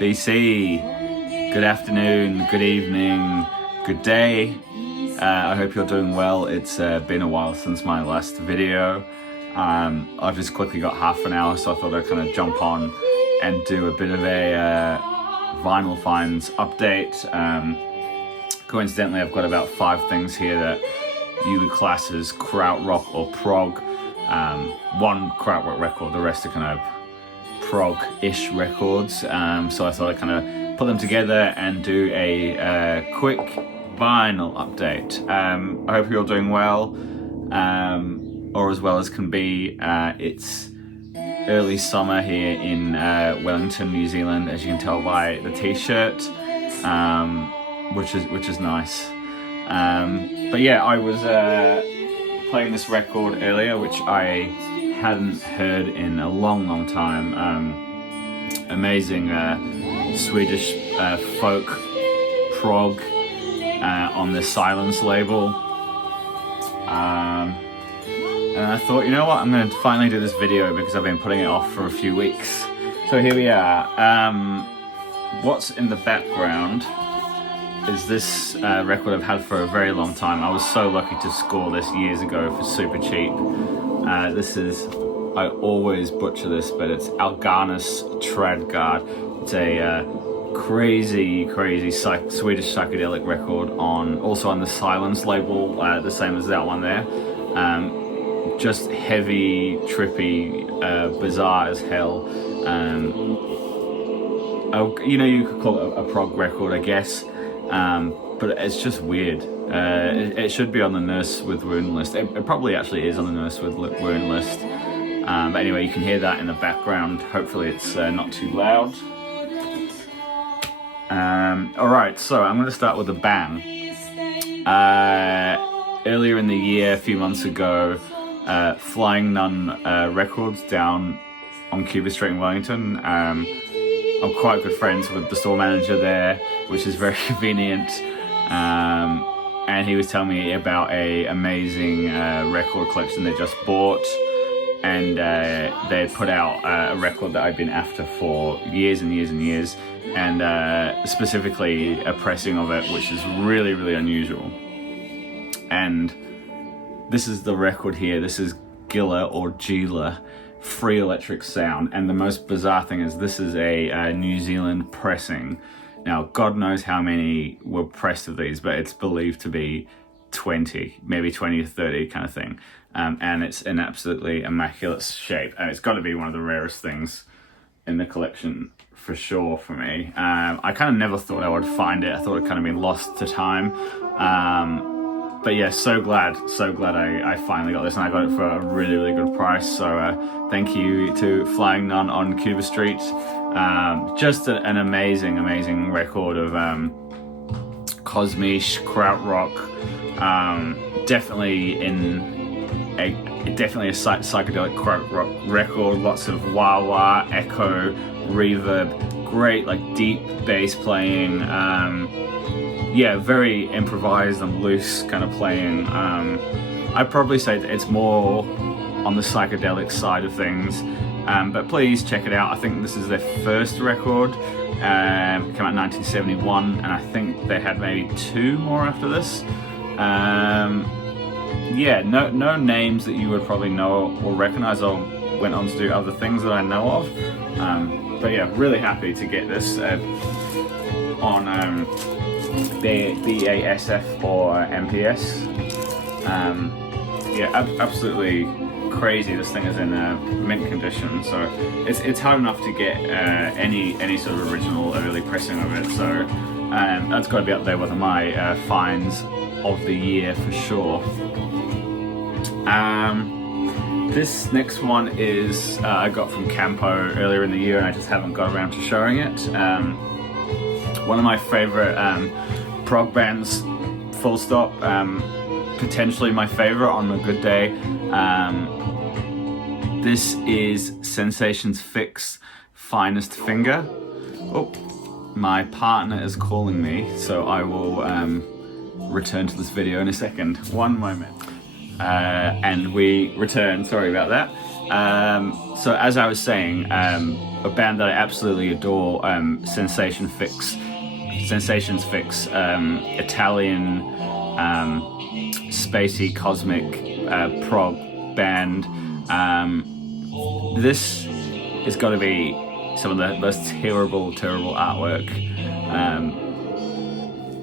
BC. Good afternoon, good evening, good day. I hope you're doing well. It's been a while since my last video. I've just quickly got half an hour, so I thought I'd kind of jump on and do a bit of a vinyl finds update. Coincidentally, I've got about 5 things here that you would class as Krautrock or Prog. One Krautrock record, the rest are kind of Prog-ish records. So I thought I'd kind of put them together and do a quick vinyl update. I hope you're all doing well, or as well as can be. It's early summer here in Wellington, New Zealand, as you can tell by the t-shirt, which is nice. But yeah, I was playing this record earlier, which I hadn't heard in a long time. Amazing Swedish folk prog on the Silence label. And I thought, you know what, I'm going to finally do this video because I've been putting it off for a few weeks. So here we are. What's in the background is this record I've had for a very long time. I was so lucky to score this years ago for super cheap. This is, I always butcher this, but it's Algarnas Tradgard. It's a crazy Swedish psychedelic record also on the Silence label, the same as that one there. Just heavy, trippy, bizarre as hell. You know, you could call it a prog record, I guess, but it's just weird. It should be on the Nurse with Wound list. It probably actually is on the Nurse with Wound list. But anyway, you can hear that in the background. Hopefully it's not too loud. Alright, so I'm going to start with a bang. Earlier in the year, a few months ago, Flying Nun Records down on Cuba Street in Wellington. I'm quite good friends with the store manager there, which is very convenient. And he was telling me about a amazing record collection they just bought. And they had put out a record that I'd been after for years and years, and specifically a pressing of it, which is really unusual. And this is the record here. This is Gila or Gila, free electric sound. And the most bizarre thing is this is a New Zealand pressing. Now, God knows how many were pressed of these, but it's believed to be 20, maybe 20 to 30 kind of thing. And it's in absolutely immaculate shape. And it's got to be one of the rarest things in the collection for sure for me. I kind of never thought I would find it. I thought it kind of been lost to time. But yeah, so glad I finally got this, and I got it for a really good price. So thank you to Flying Nun on Cuba Street. Just an amazing record of cosmic krautrock. Definitely a psychedelic krautrock record. Lots of wah-wah, echo, reverb, great like deep bass playing. Yeah, very improvised and loose kind of playing. I'd probably say that it's more on the psychedelic side of things, but please check it out. I think this is their first record. It came out in 1971, and I think they had maybe 2 more after this. Yeah, no names that you would probably know or recognize, or went on to do other things that I know of. But yeah, really happy to get this on BASF or MPS. Yeah, absolutely crazy. This thing is in mint condition, so it's hard enough to get any sort of original early pressing of it. So that's got to be up there with my finds of the year for sure. This next one is I got from Campo earlier in the year, and I just haven't got around to showing it. One of my favorite prog bands, full stop. Potentially my favorite on a good day. This is Sensations Fix Finest Finger. Oh, my partner is calling me, so I will return to this video in a second. One moment. And we return, sorry about that. So as I was saying, a band that I absolutely adore, Sensations Fix, Italian spacey cosmic prog band. This has got to be some of the most terrible artwork,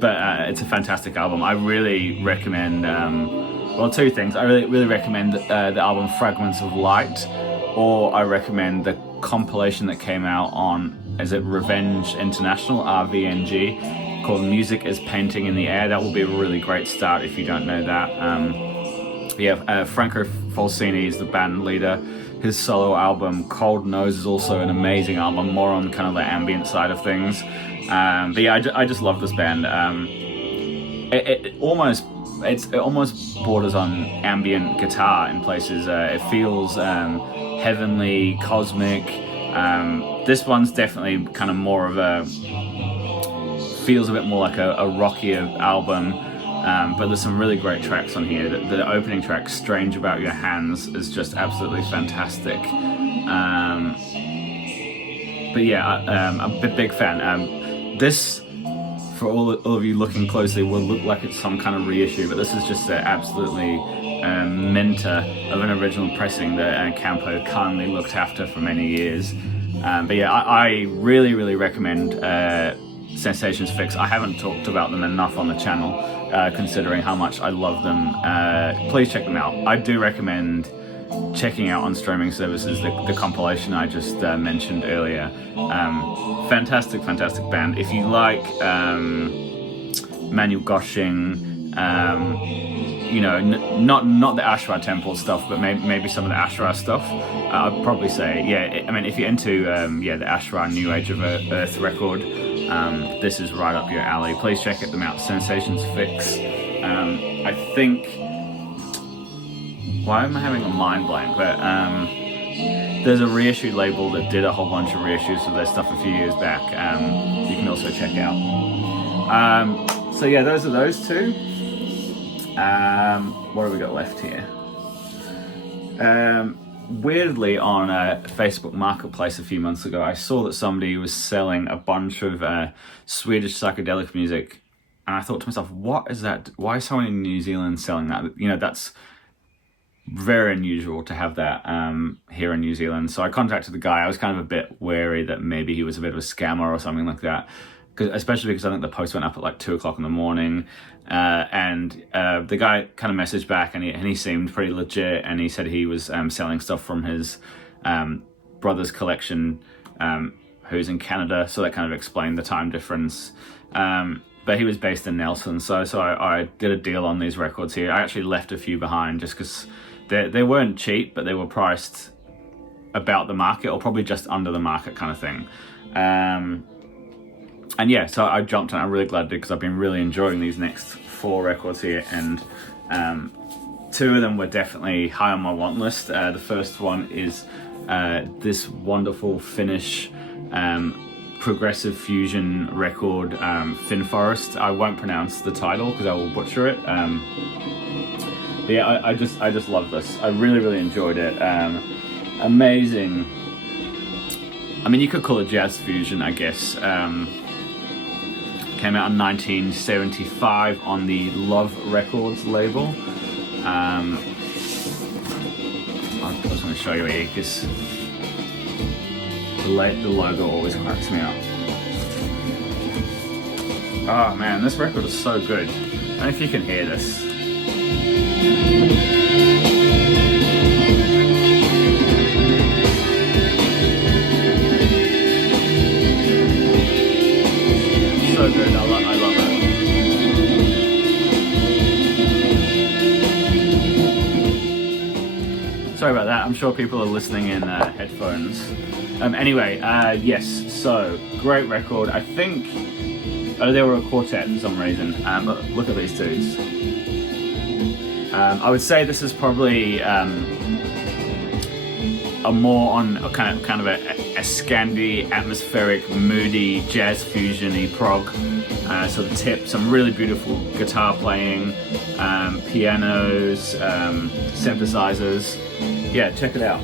but it's a fantastic album. I really recommend, well, two things. I really recommend the album Fragments of Light, or I recommend the compilation that came out on, is it Revenge International, RVNG, called Music is Painting in the Air. That will be a really great start if you don't know that. Franco Falsini is the band leader. His solo album Cold Nose is also an amazing album, more on kind of the ambient side of things. But yeah, I just love this band. It almost borders on ambient guitar in places. It feels heavenly, cosmic. This one's definitely kind of more of feels a bit more like a rockier album. But there's some really great tracks on here. The opening track, Strange About Your Hands, is just absolutely fantastic. But yeah, I'm a big fan. This, for all of you looking closely, will look like it's some kind of reissue, but this is just absolutely mentor of an original pressing that Campo kindly looked after for many years. But yeah, I really recommend Sensations Fix. I haven't talked about them enough on the channel, considering how much I love them. Please check them out. I do recommend checking out on streaming services the compilation I just mentioned earlier. Fantastic band. If you like Manuel Goshing, not the Ashra Temple stuff, but maybe some of the Ashra stuff, I'd probably say, yeah, I mean, if you're into the Ashra New Age of Earth record, this is right up your alley. Please check them out. Sensations Fix. I think, why am I having a mind blank? But there's a reissue label that did a whole bunch of reissues of their stuff a few years back. You can also check out. So yeah, those are those two. What have we got left here? Weirdly, on Facebook Marketplace a few months ago, I saw that somebody was selling a bunch of Swedish psychedelic music, and I thought to myself, what is that? Why is someone in New Zealand selling that? That's very unusual to have that here in New Zealand. So I contacted the guy. I was kind of a bit wary that maybe he was a bit of a scammer or something like that, especially because I think the post went up at like 2 o'clock in the morning. And the guy kind of messaged back, and he seemed pretty legit, and he said he was selling stuff from his brother's collection, who's in Canada, so that kind of explained the time difference. But he was based in Nelson, so I did a deal on these records here. I actually left a few behind just because they weren't cheap, but they were priced about the market, or probably just under the market kind of thing. And yeah, so I jumped on. I'm really glad I did, because I've been really enjoying these next 4 records here, and 2 of them were definitely high on my want list. The first one is this wonderful Finnish progressive fusion record, Finnforest. I won't pronounce the title because I will butcher it. But yeah, I just love this. I really enjoyed it. Amazing. I mean, you could call it jazz fusion, I guess. Came out in 1975 on the Love Records label. I just want to show you here because the logo always cracks me up. Oh man, this record is so good. I don't know if you can hear this. So good, I love it. Sorry about that, I'm sure people are listening in headphones. Anyway, yes, so, great record. I think, they were a quartet for some reason, but look at these dudes. I would say this is probably a more on a kind of a Scandi, atmospheric, moody, jazz fusion-y prog sort of tip. Some really beautiful guitar playing, pianos, synthesizers. Yeah, check it out.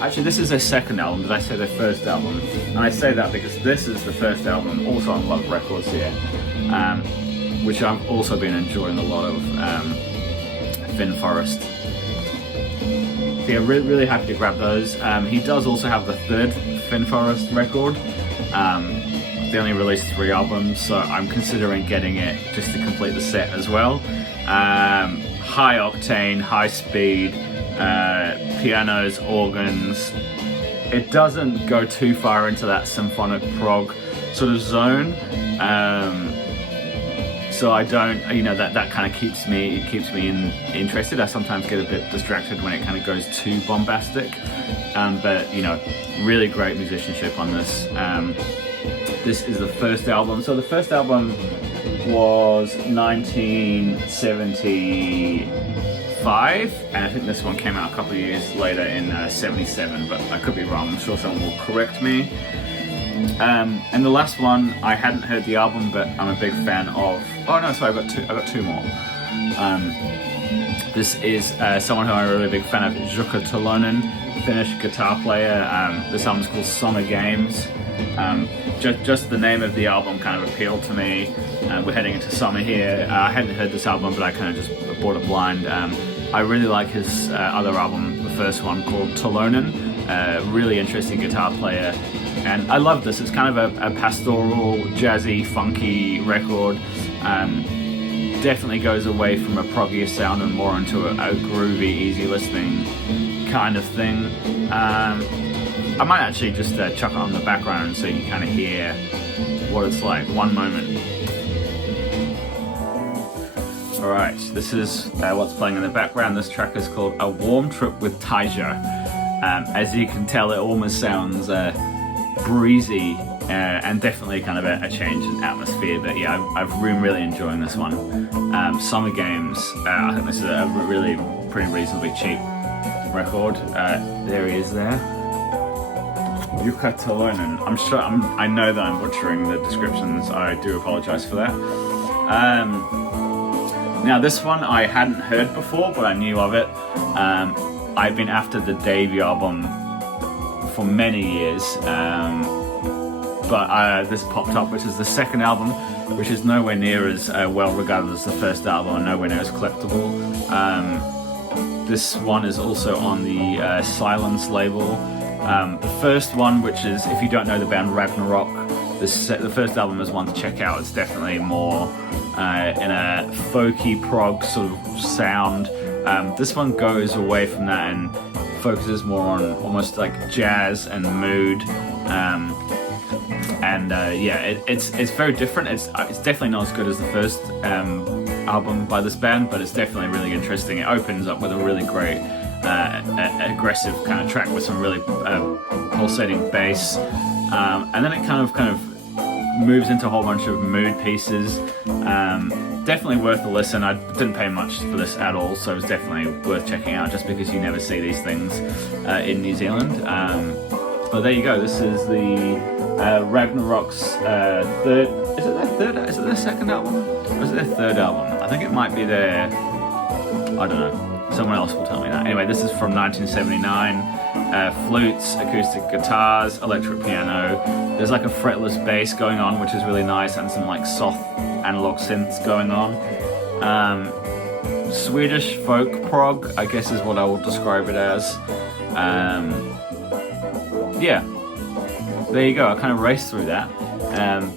Actually, this is their second album. Did I say their first album? And I say that because this is the first album, also on Love Records here, which I've also been enjoying a lot of, Finnforest. So yeah, really happy to grab those. He does also have the third Finnforest record. They only released 3 albums, so I'm considering getting it just to complete the set as well. High octane, high speed, pianos, organs. It doesn't go too far into that symphonic prog sort of zone. So I don't, that kind of keeps me interested. I sometimes get a bit distracted when it kind of goes too bombastic. But really great musicianship on this. This is the first album. So the first album was 1975, and I think this one came out a couple of years later in 77, but I could be wrong. I'm sure someone will correct me. And the last one, I hadn't heard the album, but I'm a big fan of. Oh no, sorry, I got two more. This is someone who I'm a really big fan of, Jukka Tolonen, Finnish guitar player. This album's called Summer Games. Just the name of the album kind of appealed to me. We're heading into summer here. I hadn't heard this album, but I kind of just bought it blind. I really like his other album, the first one, called Tolonen. Really interesting guitar player. And I love this. It's kind of a pastoral, jazzy, funky record. Definitely goes away from a proggier sound and more into a groovy, easy listening kind of thing. I might actually just chuck it on the background so you kind of hear what it's like. One moment. Alright, this is what's playing in the background. This track is called A Warm Trip with Tradgard. As you can tell, it almost sounds breezy and definitely kind of a change in atmosphere. But yeah, I've been really enjoying this one. Summer Games, I think this is a really pretty reasonably cheap record. There he is there. Jukka Tolonen. I know that I'm butchering the descriptions. I do apologize for that. Now this one I hadn't heard before, but I knew of it. I've been after the debut album for many years, but this popped up, which is the second album, which is nowhere near as well regarded as the first album, and nowhere near as collectible. This one is also on the Silence label. The first one, which is, if you don't know the band Ragnarok, the first album is one to check out. It's definitely more in a folky prog sort of sound. This one goes away from that and focuses more on almost like jazz and mood. It's very different. It's definitely not as good as the first album by this band, but it's definitely really interesting. It opens up with a really great aggressive kind of track with some really pulsating bass, and then it kind of moves into a whole bunch of mood pieces. Definitely worth a listen. I didn't pay much for this at all, so it's definitely worth checking out just because you never see these things in New Zealand. But there you go. This is the Ragnarok's third. Is it their second album? Or is it their third album? I think it might be their. I don't know. Someone else will tell me that. Anyway, this is from 1979. Flutes, acoustic guitars, electric piano. There's like a fretless bass going on, which is really nice, and some like soft analog synths going on. Swedish folk prog, I guess is what I will describe it as. Yeah, there you go. I kind of raced through that,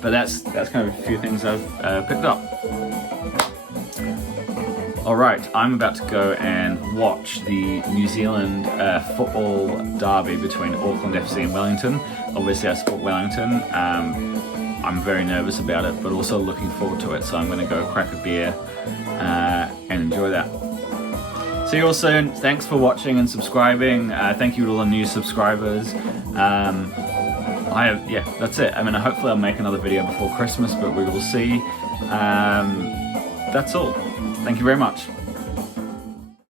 but that's kind of a few things I've picked up. Alright, I'm about to go and watch the New Zealand football derby between Auckland FC and Wellington. Obviously I support Wellington. I'm very nervous about it, but also looking forward to it, so I'm going to go crack a beer and enjoy that. See you all soon. Thanks for watching and subscribing. Thank you to all the new subscribers. That's it. I mean, hopefully I'll make another video before Christmas, but we will see. That's all. Thank you very much.